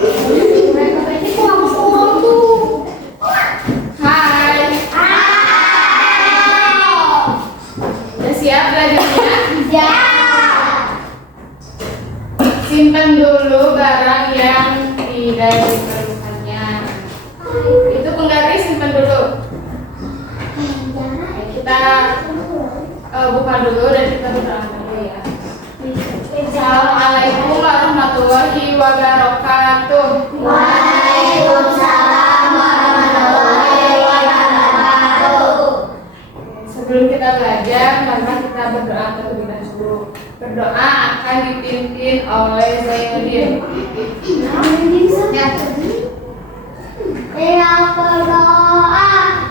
Hai. Udah siap belajarnya? Ya. Simpan dulu barang yang tidak diperlukannya. Itu penggaris simpan dulu. Kita buka dulu dan kita berdoa dulu ya. Assalamualaikum warahmatullahi wabarakatuh. Waalaikumsalam warahmatullahi wabarakatuh. Sebelum kita belajar, mari kita berdoa terlebih dahulu. Berdoa akan dipimpin oleh Zainuddin. Ya berdoa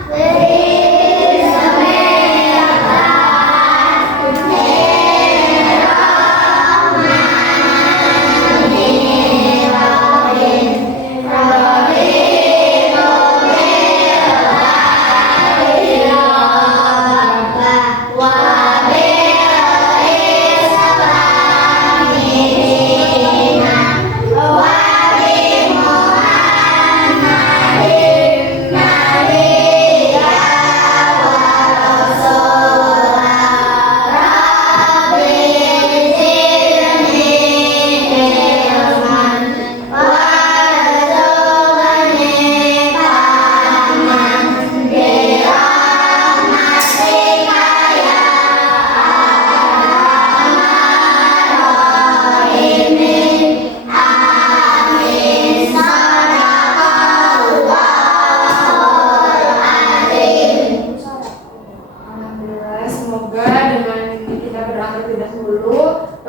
beri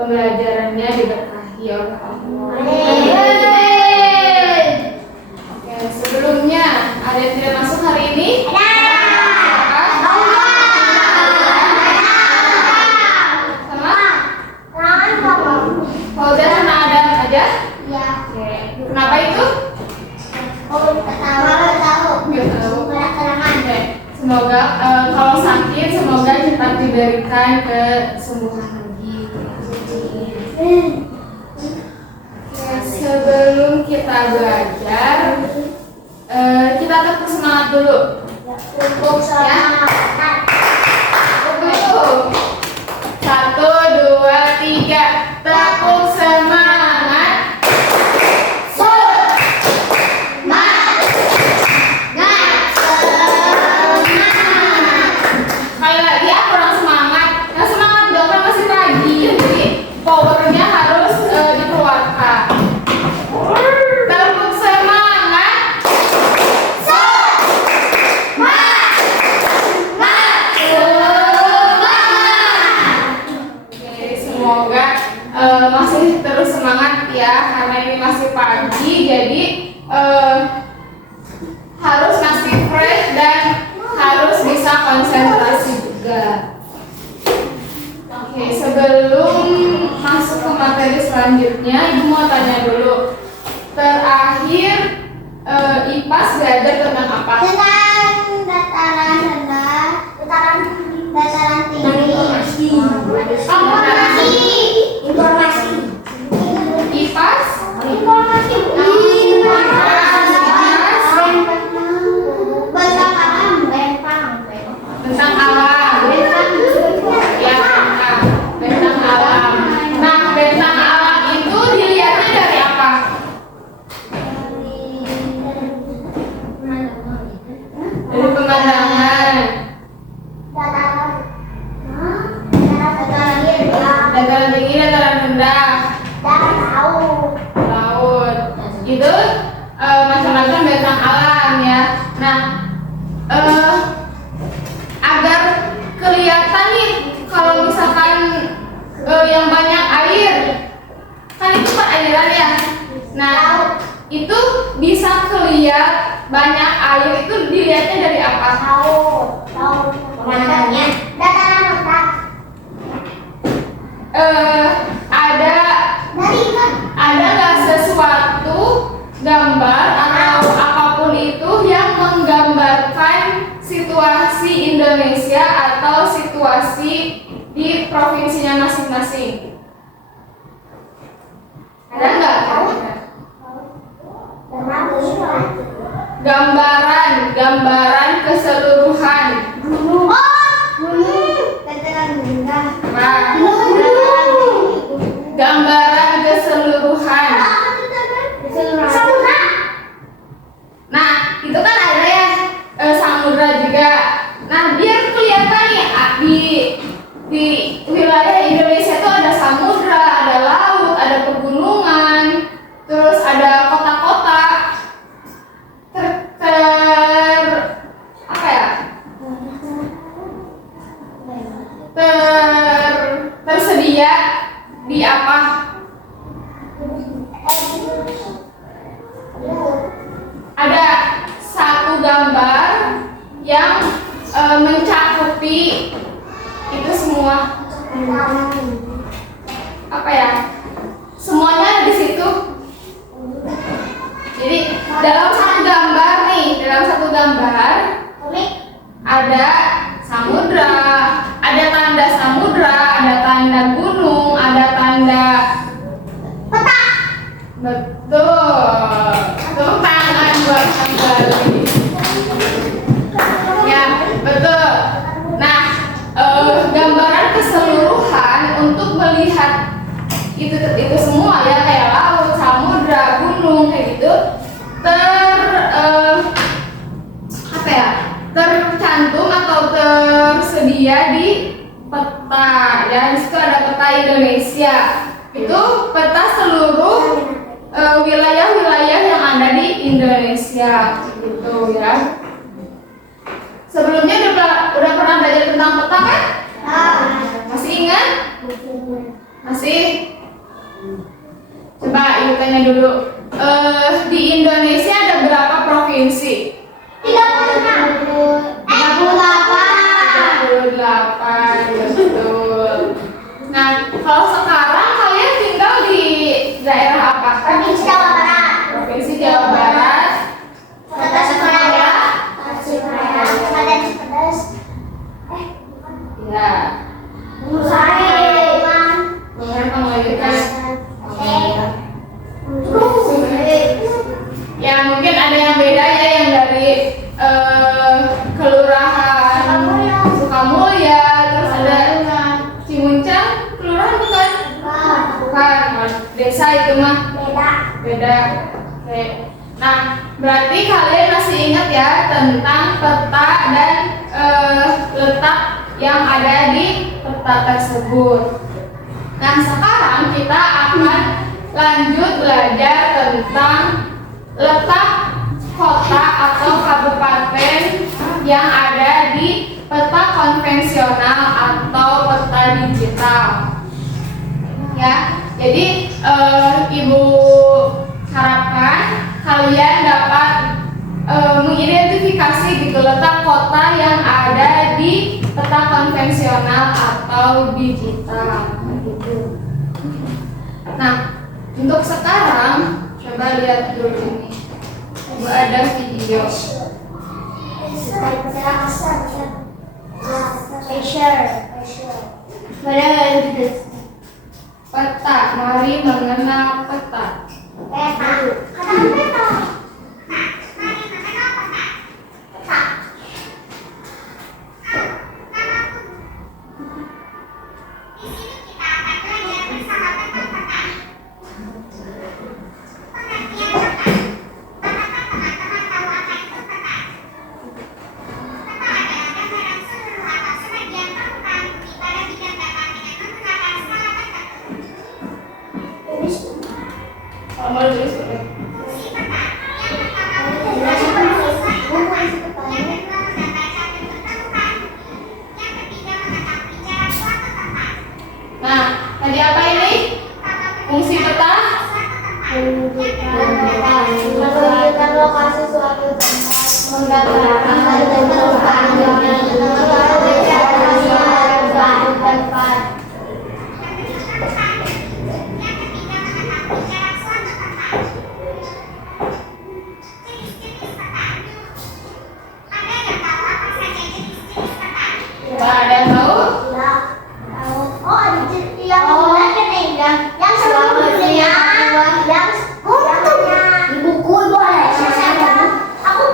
pembelajarannya diberkahi oleh Allah. Oke, sebelumnya ada yang tidak masuk hari ini? Kalau udah sama Adam aja? Ya. Oke. Kenapa itu? Nggak tahu. Oke. Semoga kalau sakit semoga cepat diberikan kesembuhan lagi. Ya, sebelum kita belajar, kita tetap semangat dulu. Untuk semangat. Tepuk. 1, 2, 3. Tepuk semangat. Sekali lagi ya, kurang semangat. Nah, semangat dong, kan masih pagi. Jadi powernya harus dikeluarkan. Tepuk semangat. Oke, semoga masih terus semangat ya, karena ini masih pagi, jadi harus masih fresh dan harus bisa konsentrasi juga. Oke, sebelum masuk ke materi selanjutnya, Ibu mau tanya dulu. Terakhir IPAS belajar tentang apa? Tentang dataran rendah, dataran tinggi, informasi. IPAS? Informasi. Tentang alam. Ya, tentang alam. Nah, tentang alam itu dilihatnya dari apa? Dari pemandangan. Dataran tinggi, dataran rendah. Laut. Itu macam-macam bentang alam ya. Nah, agar kelihatan nih kalau misalkan yang banyak air, kan itu perairan ya. Nah, itu bisa kelihatan banyak air itu dilihatnya dari apa? Pemandangannya dataran rendah. Ada nggak sesuatu gambar atau apapun itu yang menggambarkan situasi Indonesia atau situasi di provinsinya masing-masing? Ada nggak? gambaran keseluruhan. Gunung. Dataran rendah. Nah, gambaran keseluruhan. Samudra. Nah, itu kan ada ya samudra juga. Nah, biar kelihatan nih di wilayah Indonesia itu ada samudra, ada laut, ada pegunungan, terus ada kota-kota apa ya? Tersedia di apa? Ada satu gambar yang mencakupi itu semua. Apa ya? Semuanya ada di situ. Jadi dalam satu gambar ada samudra, ada tanda samudra, ada tanda gunung, ada tanda Peta. betul. Tepuk tangan buat kembali. Ya, betul. Nah, gambaran keseluruhan untuk melihat itu semua ya, kayak laut, samudra, gunung kayak gitu tercantum atau tersedia di peta ya. Di situ ada peta Indonesia. Itu peta seluruh wilayah-wilayah yang ada di Indonesia gitu ya. Sebelumnya udah pernah belajar tentang peta kan? Masih ingat? Masih? Coba ibu tanya dulu. Di Indonesia ada berapa provinsi? 38. 38, betul. Nah, kalau sekarang kalian tinggal di daerah apa? Provinsi Jawa Barat. Provinsi Jawa Barat. Kota Semarang. Kabupaten Cipedes. Ya. Kemudian pengelolaan. Ya, mungkin ada yang beda ya, yang dari kelurahan Sukamulya, terus ada Cimuncang, kelurahan bukan? Bukan, desa itu mah beda. Oke. Nah, berarti kalian masih ingat ya tentang peta dan letak yang ada di peta tersebut. Nah, sekarang kita akan lanjut belajar tentang letak kota atau kabupaten yang ada di peta konvensional atau peta digital. Ya, jadi Ibu harapkan kalian dapat mengidentifikasi gitu letak kota yang ada di peta konvensional atau digital gitu. Nah, untuk sekarang coba lihat dulu ini. Ada video. Peta, mari mengenal peta. Nah, tadi apa ini? Fungsi peta? Menunjukkan lokasi suatu tempat, menggambarkan tempat. Ada yang tahu? Yang sebelumnya, yang di buku itu ada. Aku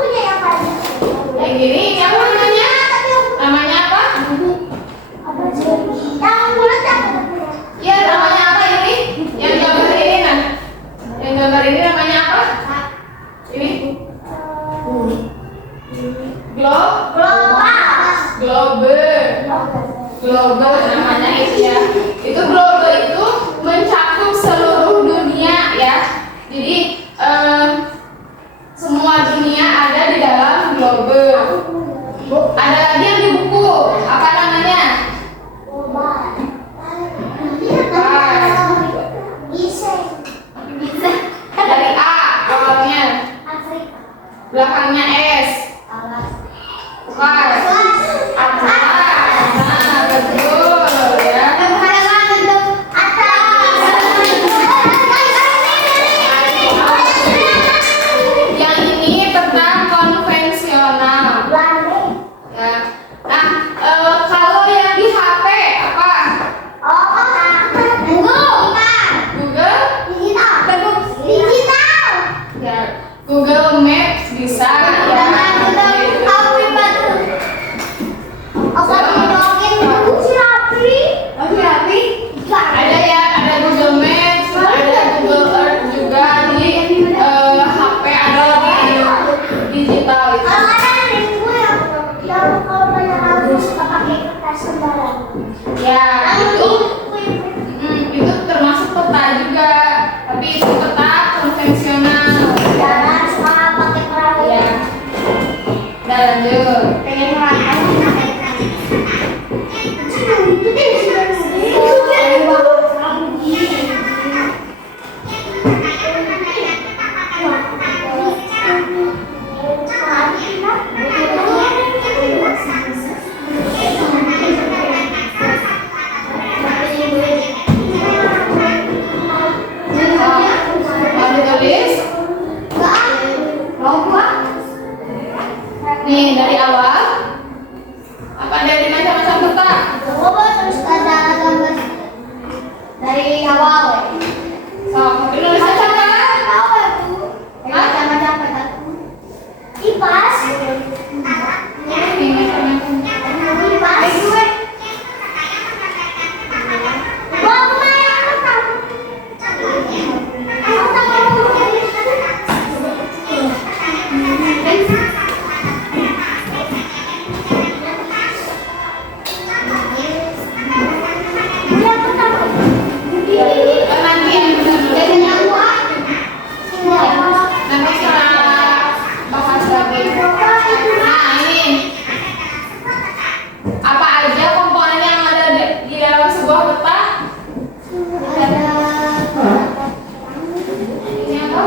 Globe namanya itu ya. Itu globe itu mencakup seluruh dunia ya. Jadi semua dunia ada di dalam globe. Ada lagi yang di buku, apa namanya? Dari A awalnya, belakangnya S. Atlas. Nah, betul ya. Yang ini tentang konvensional. Ya. Nah, kalau yang di HP apa? Google? Ya, Google Maps bisa ya. Ada ya, ada Google Maps, ada Google Earth juga di HP, ada di digital itu. Ya, itu termasuk peta juga, tapi itu peta konvensional. Ya, udah lanjut. Mau ditulis? Nih dari awal. Apa dari macam-macam peta? Dari awal. So, nulis aja kan? Kipas. Nih macam-macam. Nanti kita bahas lagi. Nah, ini apa aja komponen yang ada di dalam sebuah peta? Ini apa?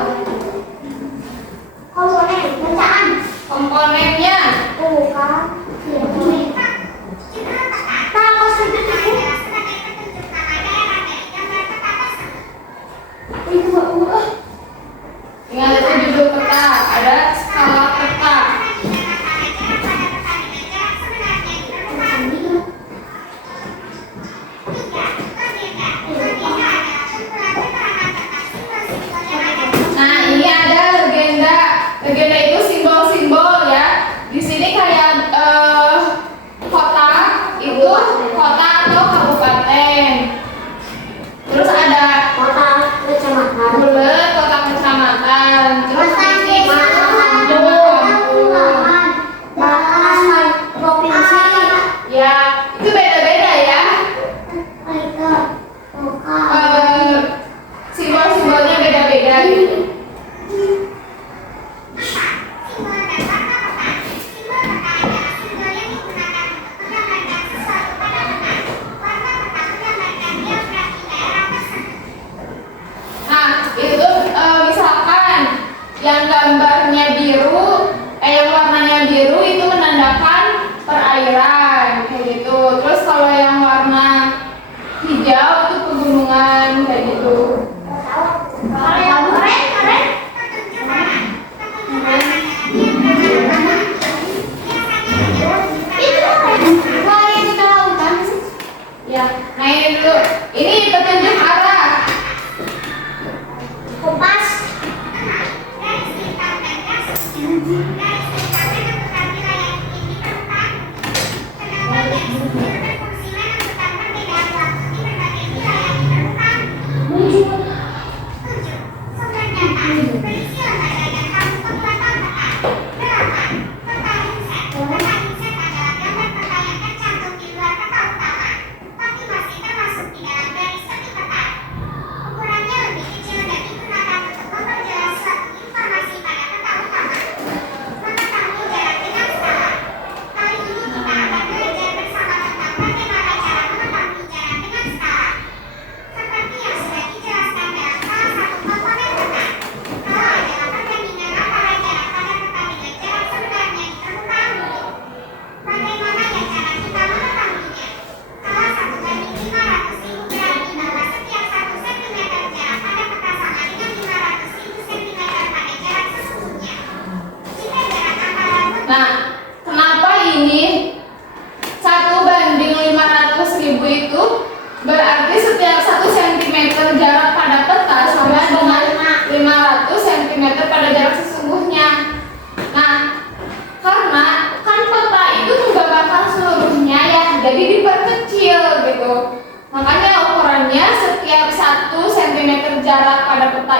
Komponennya. Ingat itu judul peta, ada skala peta. Nah, ini ada legenda. Legenda itu simbol-simbol ya. Di sini kayak kota itu kota atau kabupaten. Terus ada bulet, kota kecamatan. Terus titik ya, itu beda-beda ya. Simbol-simbolnya beda-beda gitu. Nah, itu misalkan yang gambarnya biru, yang warnanya biru itu menandakan perairan kayak gitu. Terus kalau yang warna hijau itu pegunungan kayak gitu. Ya, nah ini dulu. Ini petunjuk arah. Kompas.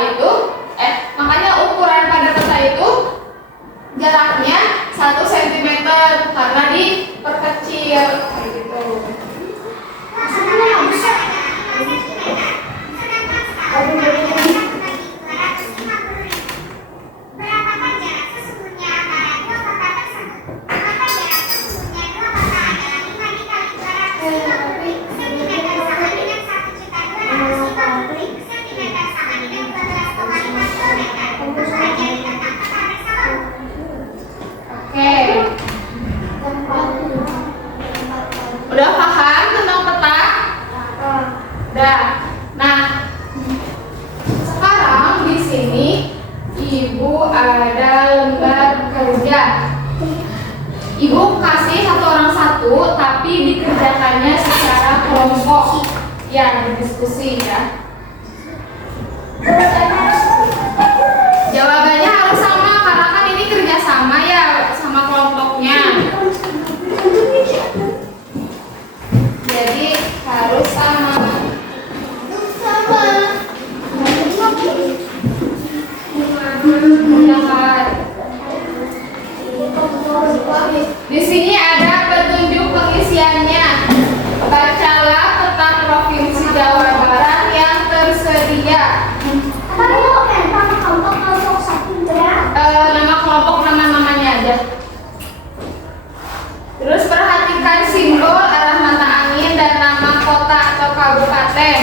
itu, makanya ukuran pada peta itu jaraknya 1 cm karena diperkecil kayak gitu. Oke. Udah paham tentang peta? Udah. Nah, sekarang di sini Ibu ada lembar kerja. Ibu kasih satu orang satu, tapi dikerjakannya secara kelompok. Ya, berdiskusi ya. Jawabannya harus sama karena kan ini kerja sama ya sama kelompoknya. Jadi harus sama. Di sini ada petunjuk pengisiannya. Bacalah peta Provinsi Jawa Barat yang tersedia. Nama kelompok nama-namanya aja. Terus perhatikan simbol, arah mata angin, dan nama kota atau kabupaten.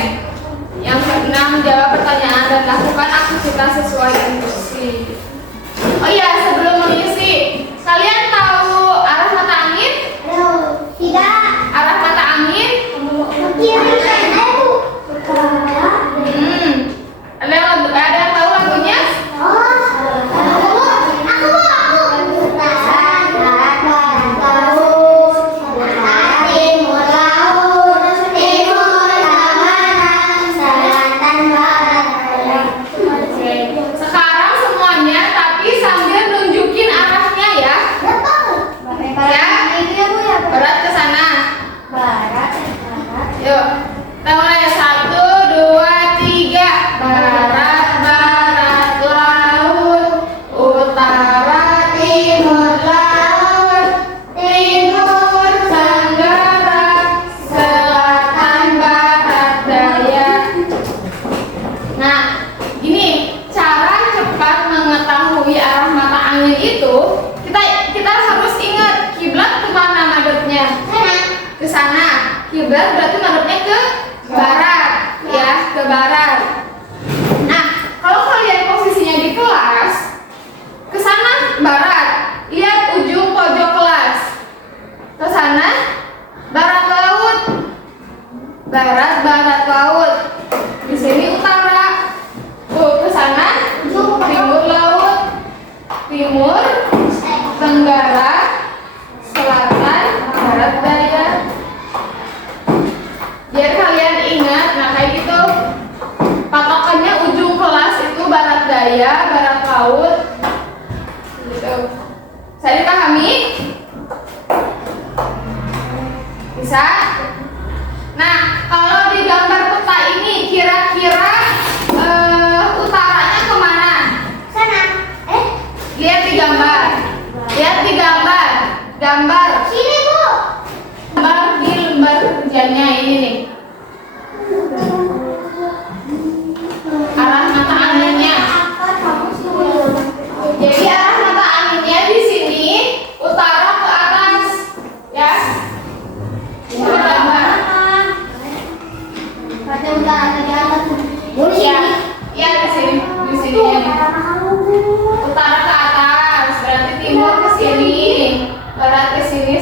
Yang keenam, jawab pertanyaan dan lakukan aktivitas sesuai instruksi. Oh iya, sebelum mengisi, kalian tahu arah mata angin? Tidak. Arah mata angin? Kiri kanan, Bu. Ada yang tahu lagunya? Sekarang semuanya tapi sambil nunjukin arahnya ya. Ya, berat ke sana. Yuk, kita mulai ya. 1, 2, 3. Barat, barat, laut. Utara, timur, laut. Timur, tenggara. Selatan, barat, daya. Nah, gini cara cepat mengetahui arah mata angin itu, kita harus ingat kiblat kemana madepnya. Ke sana. Kiblat berarti madepnya ke barat, ya, ke barat. Nah, kalau kalian posisinya di kelas, ke sana barat, lihat ujung pojok kelas. Ke sana barat laut, barat barat laut. Di sini utara. Ke sana timur laut, timur, tenggara, selatan, barat daya. Biar kalian ingat, nah kayak gitu. Patokannya ujung kelas itu barat daya, barat laut. Gitu. Saya dipahami? Bisa? Nah, kalau di gambar peta ini kira-kira utaranya kemana? Sana. Lihat di gambar. Lihat di gambar. Gambar. Sini, Bu. Gambar di lembar kerjanya ini nih. Arah mata anginnya. Jadi arah mata anginnya di sini utara ke atas, ya. Itu gambar. Pada utara ke atas. Ya, ya di sini nih. Utara ke atas berarti timur ke sini, barat ke sini,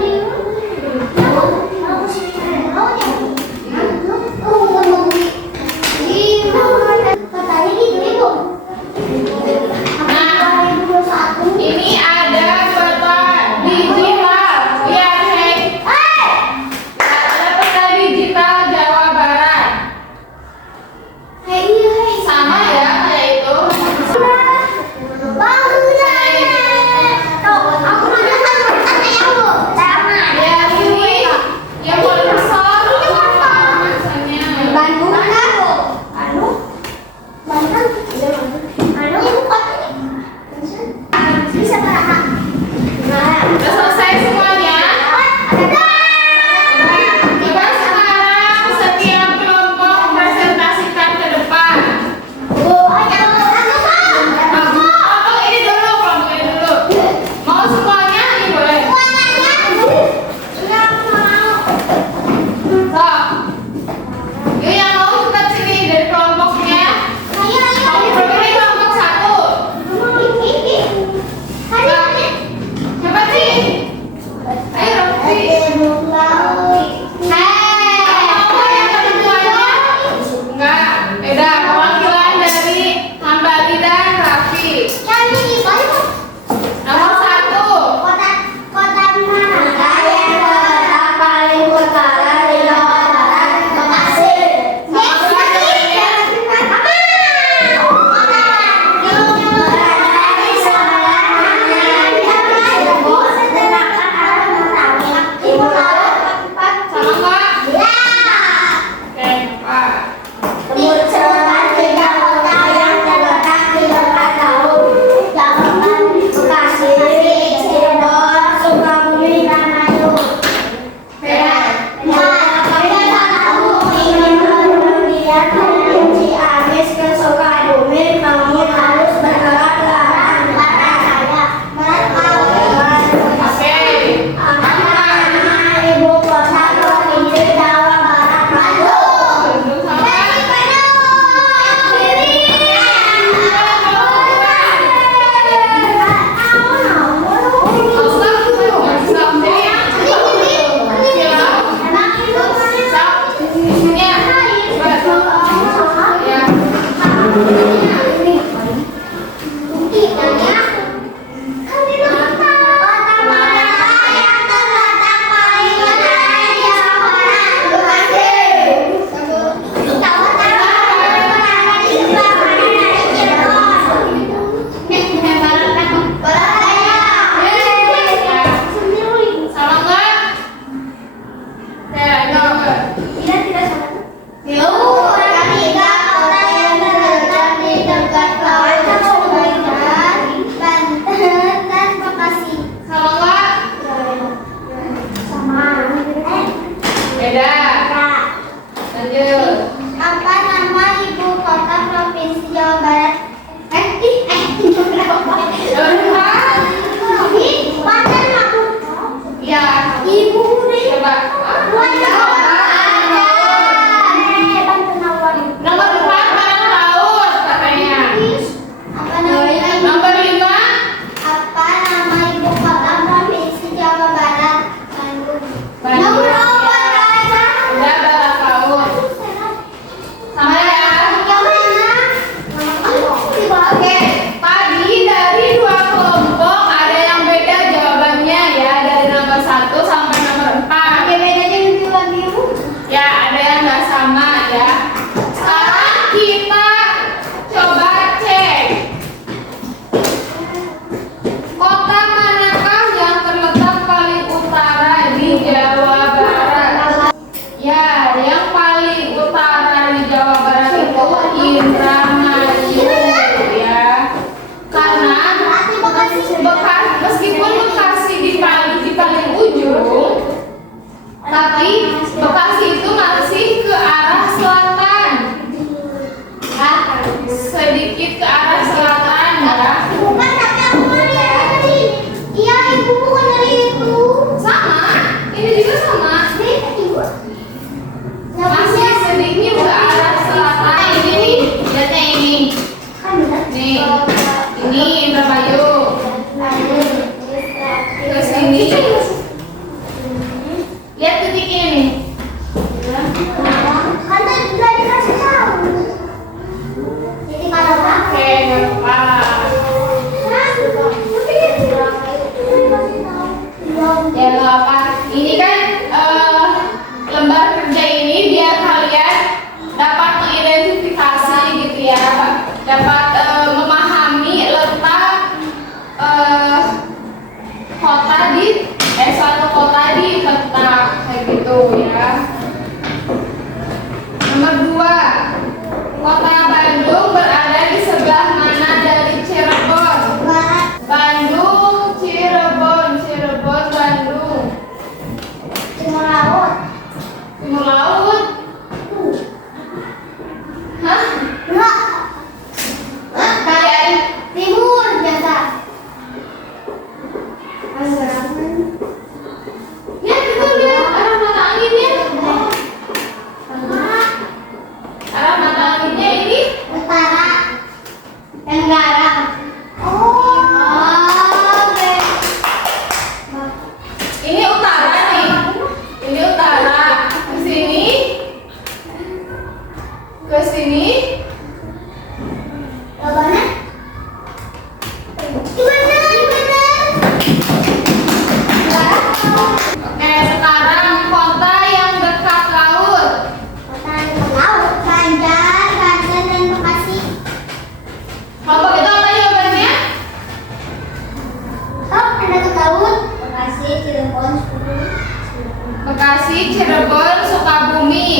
Di Ya nggak apa. Ini kan lembar kerja ini biar kalian dapat mengidentifikasi gitu ya, dapat memahami letak kota di suatu kota di peta kayak gitu ya. Nomor 2, kota Bandung berada di sebelah mana dari Cirebon? Bandung, Cirebon, Cirebon, Bandung. Timur laut. Timur laut. Hah? Enggak. Kayak Timur biasa. ya kita lihat arah mata anginnya. Arah mata anginnya ini Utara. Tenggara. Oke. ini utara nih. Ini utara. Ke sini. Ke sini. Jawabannya? Benar. Oke, sekarang kota yang dekat laut. Kota dekat laut. Banjar, Banten, dan Bekasi. Kelompok itu apa jawabannya? Oh, ada dekat laut. Bekasi, Cirebon, Bekasi, Cirebon, Sukabumi.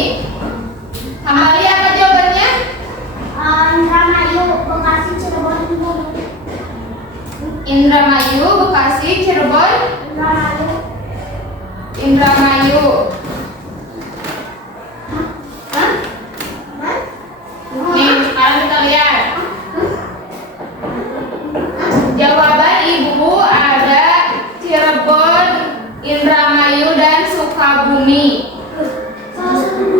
Kembali apa jawabannya? Indramayu, Bekasi, Cirebon, Bogor. Indramayu, Bekasi, Cirebon, Indramayu. Indramayu. Hah? Nih, sekarang kita lihat. Jawaban ibu ada Cirebon, Indramayu, dan Sukabumi.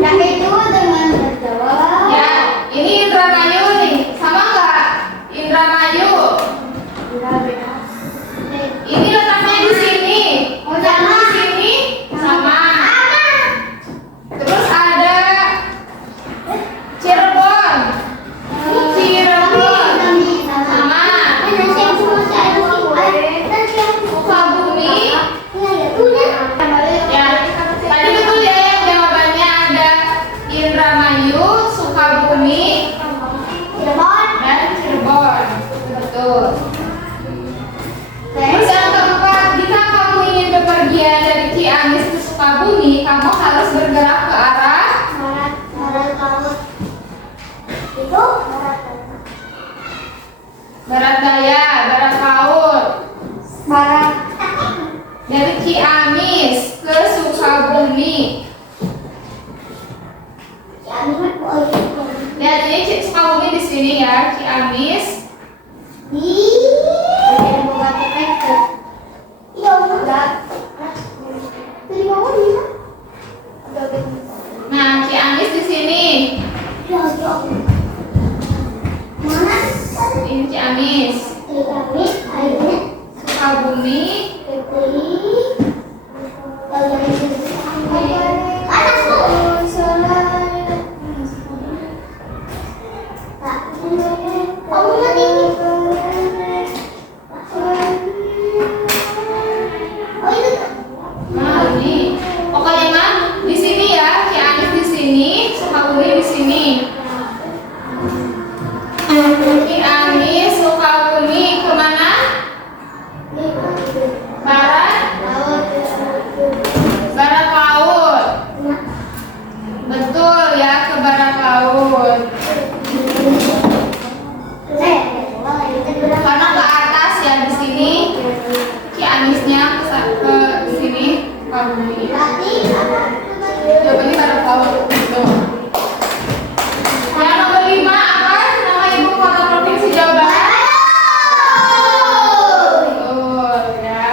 Yang itu dengan terjawab. Ya, ini Indramayu nih. Sama nggak? Indramayu. Ini letaknya di sini. Oh, Dan sama. di sini sama. Terus ada Cirebon. Cirebon sama. Sukabumi. Ya, tadi betul ya yang jawabannya ada Indramayu, Sukabumi, dan Cirebon. Betul. Terus yang keempat, jika kamu ingin bepergian dari Ciamis ke Sukabumi, kamu harus bergerak ke arah barat daya, barat laut. Dari Ciamis ke Sukabumi. Lihat ini Sukabumi di sini ya, Ciamis. Nah, Ciamis di sini. Ini Ciamis. Sukabumi. Nah, ini pokoknya mah di sini ya, Ciamis di sini, Sukabumi di sini. Ciamis, Sukabumi kemana? Barat, barat laut. Betul ya, ke barat laut. Karena ke atas ya di sini, Ciamisnya ke sini, Sukabumi. Jawabannya barat laut. Tuh. Yang nomor 5 apa? Nama ibu kota provinsi Jawa Barat? Betul ya.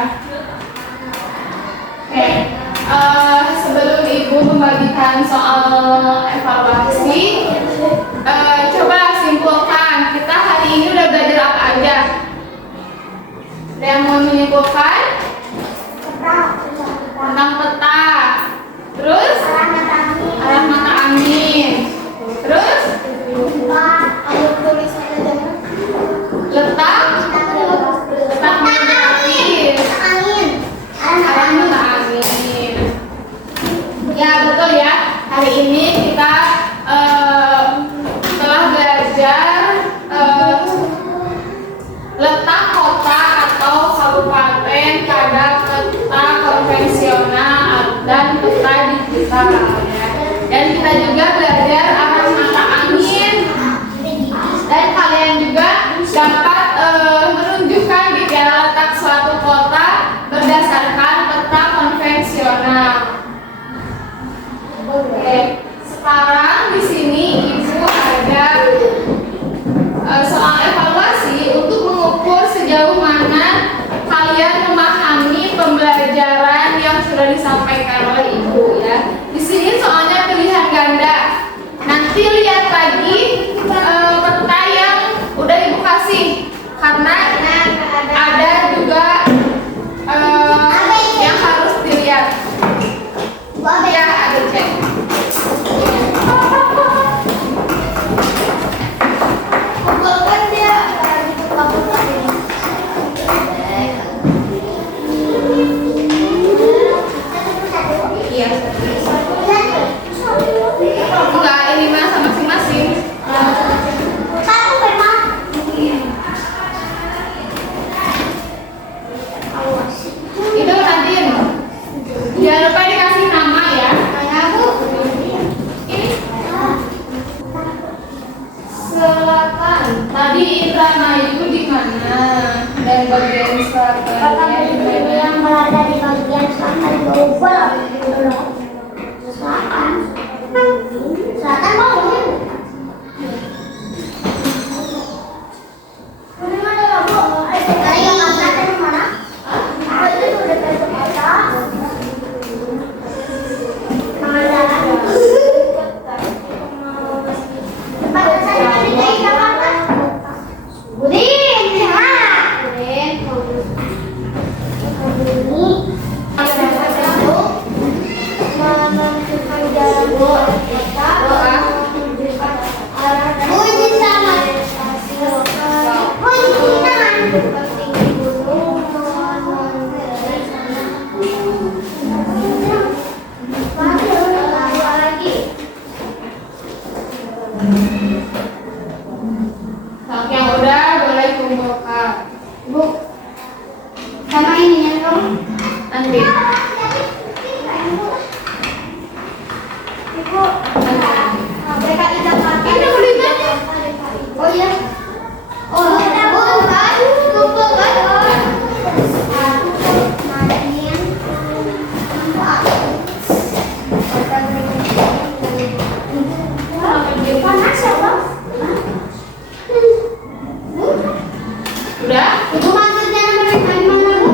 Oke. Sebelum ibu membagikan soal evaluasi, coba simpulkan. Kita hari ini udah belajar apa aja? Ada yang mau menyimpulkan? Tentang peta. Terus? Arah mata angin. Terus? Letak geografis. Arah mata dan peta digital ya. Dan kita juga belajar arah mata angin, dan kalian juga dapat menunjukkan di daerah letak suatu kota berdasarkan peta konvensional. Oke, sekarang di sini Ibu ada soal evaluasi untuk mengukur sejauh mana kalian memahami pembelajaran yang sudah disampaikan oleh Ibu ya. Di sini soalnya pilihan ganda. Nanti lihat lagi peta yang udah Ibu kasih, karena ada juga yang harus dilihat. Ya, ada cek. Kumpulkan dia Iya. Enggak, ini masa masing-masing. satu memang Itu nanti jangan lupa dikasih nama ya. Ini selatan. Tadi Indramayu di mana? Dan bagian selatannya di mana? yang berada di bagian selatan Bogor. Selatan. Selatan Bogor. Ini mana ya, Bu? Dari yang selatan mana? Itu udah ke kota. Tempat saya di Jakarta. Budin, ya. Budin. Yang udah boleh kumpulkan. Bu, sama ininya dong. Nanti. Ibu, BKI Jakarta. Ini belinya. Oh iya. Oh, bukan. Kumpulkan. Panas ya, Bang? Udah? Ibu maksudnya mana Bu?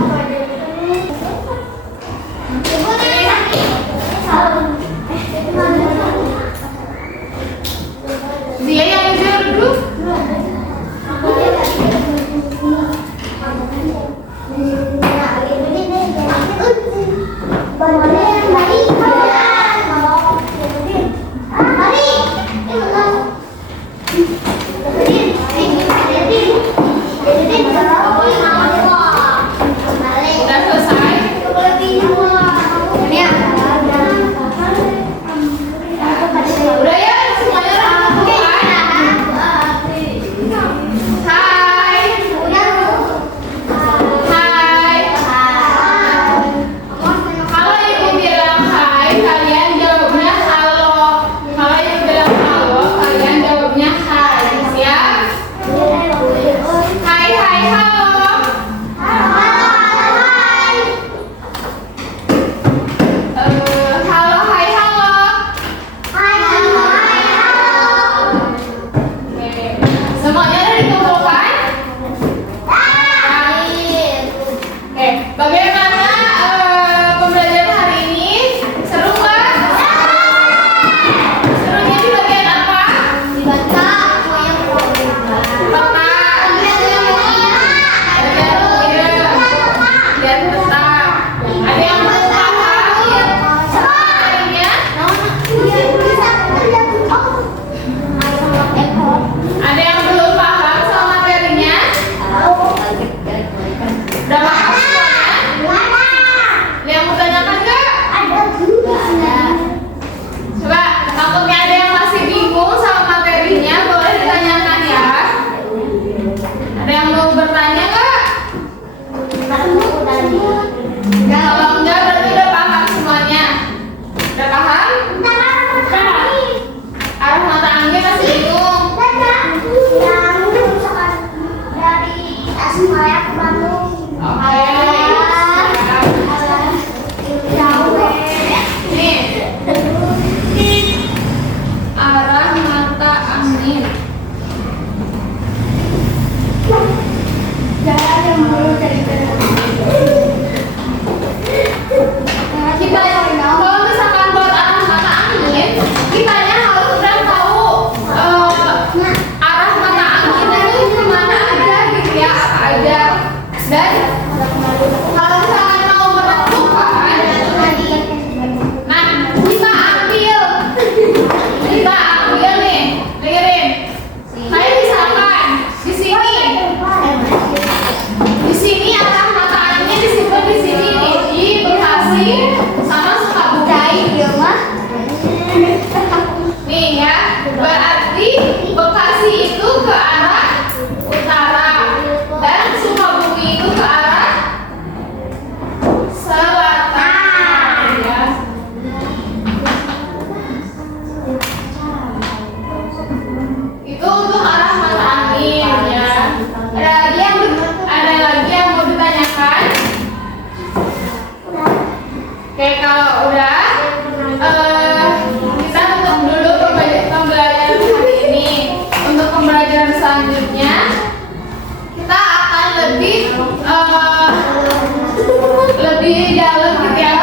di dalam kita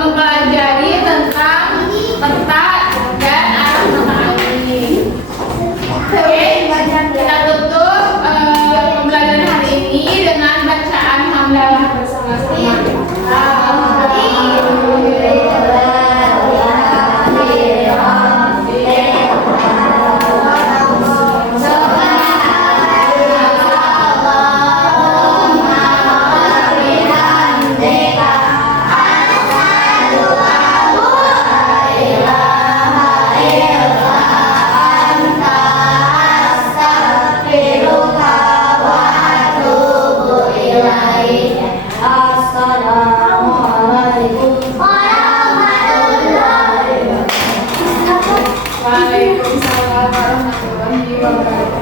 mempelajari tentang peta dan arah matahari. Oke, kita tutup pembelajaran hari ini dengan bacaan hamdalah bersama-sama. Waalaikumsalam warahmatullahi wabarakatuh.